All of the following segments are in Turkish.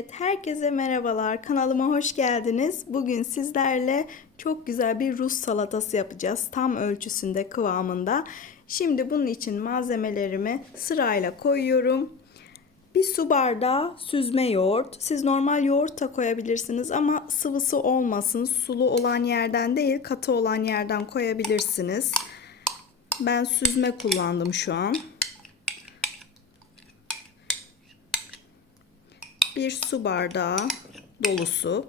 Evet, herkese merhabalar. Kanalıma hoş geldiniz. Bugün sizlerle çok güzel bir Rus salatası yapacağız. Tam ölçüsünde, kıvamında. Şimdi bunun için malzemelerimi sırayla koyuyorum. Bir su bardağı süzme yoğurt. Siz normal yoğurt da koyabilirsiniz ama sıvısı olmasın. Sulu olan yerden değil, katı olan yerden koyabilirsiniz. Ben süzme kullandım şu an. Bir su bardağı dolusu.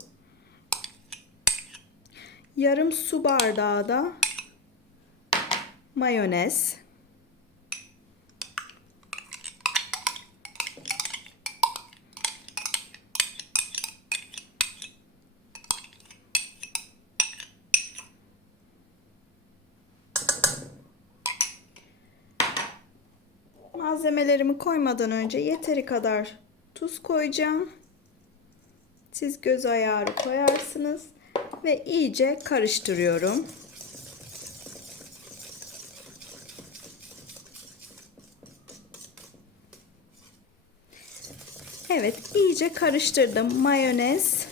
Yarım su bardağı da mayonez. Malzemelerimi koymadan önce yeteri kadar tuz koyacağım. Siz göz ayarı koyarsınız ve iyice karıştırıyorum. Evet, iyice karıştırdım. Mayonez,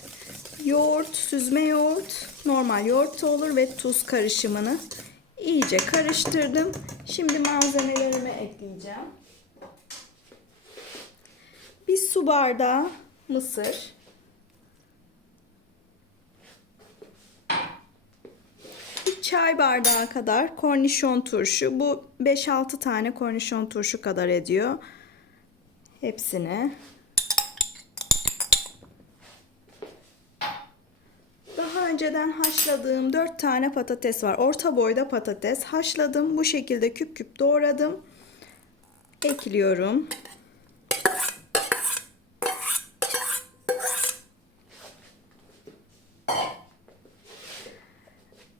yoğurt, süzme yoğurt, normal yoğurt olur ve tuz karışımını iyice karıştırdım. Şimdi malzemelerimi ekleyeceğim. Bir su bardağı mısır. Bir çay bardağı kadar kornişon turşu. Bu 5-6 tane kornişon turşu kadar ediyor. Hepsini. Daha önceden haşladığım 4 tane patates var. Orta boyda patates. Haşladım. Bu şekilde küp küp doğradım. Ekliyorum.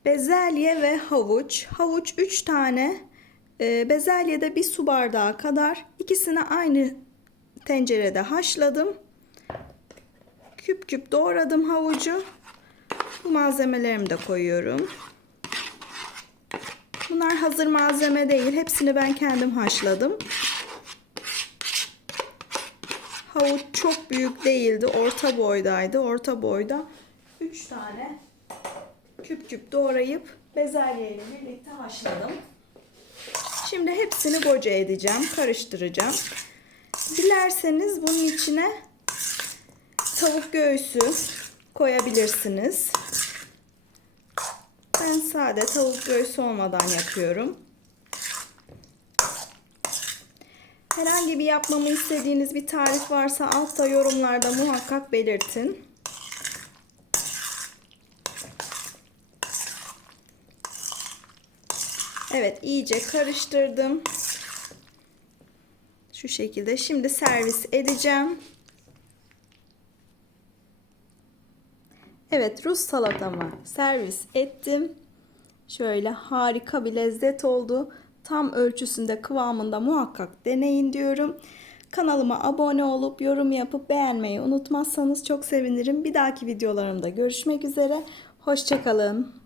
Bezelye ve havuç. Havuç 3 tane. E, bezelye de bir su bardağı kadar. İkisini aynı tencerede haşladım. Küp küp doğradım havucu. Bu malzemelerimi de koyuyorum. Bunlar hazır malzeme değil. Hepsini ben kendim haşladım. Havuç çok büyük değildi. Orta boydaydı. Orta boyda 3 tane küp küp doğrayıp bezelye birlikte haşladım. Şimdi hepsini boca edeceğim, karıştıracağım. Dilerseniz bunun içine tavuk göğsü koyabilirsiniz. Ben sade tavuk göğsü olmadan yapıyorum. Herhangi bir yapmamı istediğiniz bir tarif varsa altta yorumlarda muhakkak belirtin. Evet iyice karıştırdım. Şu şekilde. Şimdi servis edeceğim. Evet Rus salatamı servis ettim. Şöyle harika bir lezzet oldu. Tam ölçüsünde kıvamında muhakkak deneyin diyorum. Kanalıma abone olup yorum yapıp beğenmeyi unutmazsanız çok sevinirim. Bir dahaki videolarımda görüşmek üzere. Hoşçakalın.